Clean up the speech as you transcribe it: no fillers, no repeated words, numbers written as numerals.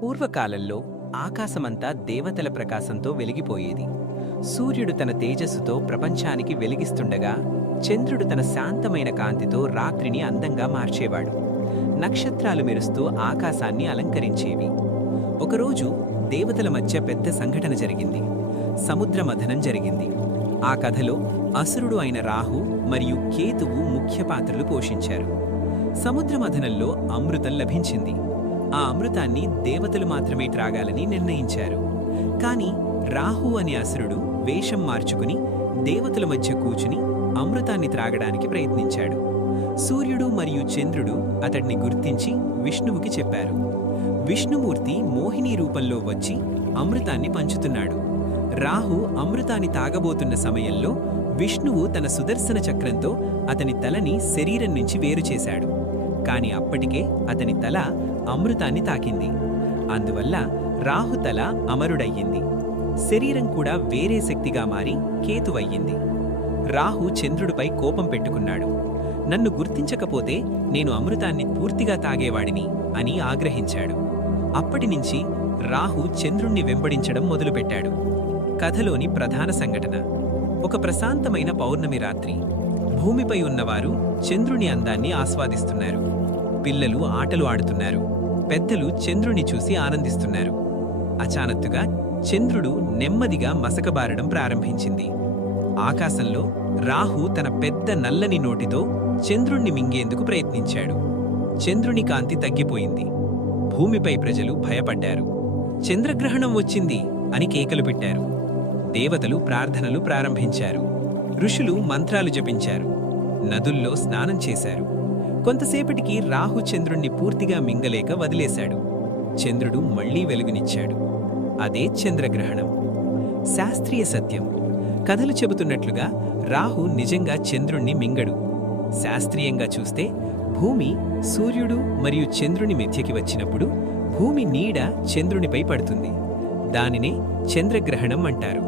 పూర్వకాలంలో ఆకాశమంతా దేవతల ప్రకాశంతో వెలిగిపోయేది. సూర్యుడు తన తేజస్సుతో ప్రపంచానికి వెలిగిస్తుండగా, చంద్రుడు తన శాంతమైన కాంతితో రాత్రిని అందంగా మార్చేవాడు. నక్షత్రాలు మెరుస్తూ ఆకాశాన్ని అలంకరించేవి. ఒకరోజు దేవతల మధ్య పెద్ద సంఘటన జరిగింది. సముద్ర మథనం జరిగింది. ఆ కథలో అసురుడు అయిన రాహు మరియు కేతువు ముఖ్య పాత్రలు పోషించారు. సముద్ర మథనంలో అమృతం లభించింది. ఆ అమృతాన్ని దేవతలు మాత్రమే త్రాగాలని నిర్ణయించారు. కాని రాహు అనే అసురుడు వేషం మార్చుకుని దేవతల మధ్య కూచుని అమృతాన్ని త్రాగడానికి ప్రయత్నించాడు. సూర్యుడు మరియు చంద్రుడు అతడిని గుర్తించి విష్ణువుకి చెప్పారు. విష్ణుమూర్తి మోహిని రూపంలో వచ్చి అమృతాన్ని పంచుతున్నాడు. రాహు అమృతాన్ని తాగబోతున్న సమయంలో విష్ణువు తన సుదర్శన చక్రంతో అతని తలని శరీరం నుంచి వేరు చేశాడు. కాని అప్పటికే అతని తల అమృతాన్ని తాకింది. అందువల్ల రాహు తల అమరుడయ్యింది. శరీరం కూడా వేరే శక్తిగా మారి కేతువయ్యింది. రాహు చంద్రుడిపై కోపం పెట్టుకున్నాడు. నన్ను గుర్తించకపోతే నేను అమృతాన్ని పూర్తిగా తాగేవాడిని అని ఆగ్రహించాడు. అప్పటినుంచి రాహు చంద్రుణ్ణి వెంబడించడం మొదలుపెట్టాడు. కథలోని ప్రధాన సంఘటన: ఒక ప్రశాంతమైన పౌర్ణమి రాత్రి. భూమిపై ఉన్నవారు చంద్రుని అందాన్ని ఆస్వాదిస్తున్నారు. పిల్లలు ఆటలు ఆడుతున్నారు. పెద్దలు చంద్రుని చూసి ఆనందిస్తున్నారు. అచానత్తుగా చంద్రుడు నెమ్మదిగా మసకబారడం ప్రారంభించింది. ఆకాశంలో రాహు తన పెద్ద నల్లని నోటితో చంద్రుణ్ణి మింగేందుకు ప్రయత్నించాడు. చంద్రుని కాంతి తగ్గిపోయింది. భూమిపై ప్రజలు భయపడ్డారు. చంద్రగ్రహణం వచ్చింది అని కేకలు పెట్టారు. దేవతలు ప్రార్థనలు ప్రారంభించారు. ఋషులు మంత్రాలు జపించారు. నదుల్లో స్నానం చేశారు. కొంతసేపటికి రాహు చంద్రుణ్ణి పూర్తిగా మింగలేక వదిలేశాడు. చంద్రుడు మళ్లీ వెలుగునిచ్చాడు. అదే చంద్రగ్రహణం. శాస్త్రీయ సత్యం: కథలు చెబుతున్నట్లుగా రాహు నిజంగా చంద్రుణ్ణి మింగడు. శాస్త్రీయంగా చూస్తే భూమి సూర్యుడు మరియు చంద్రుని మధ్యకి వచ్చినప్పుడు భూమి నీడ చంద్రునిపై పడుతుంది. దానినే చంద్రగ్రహణం అంటారు.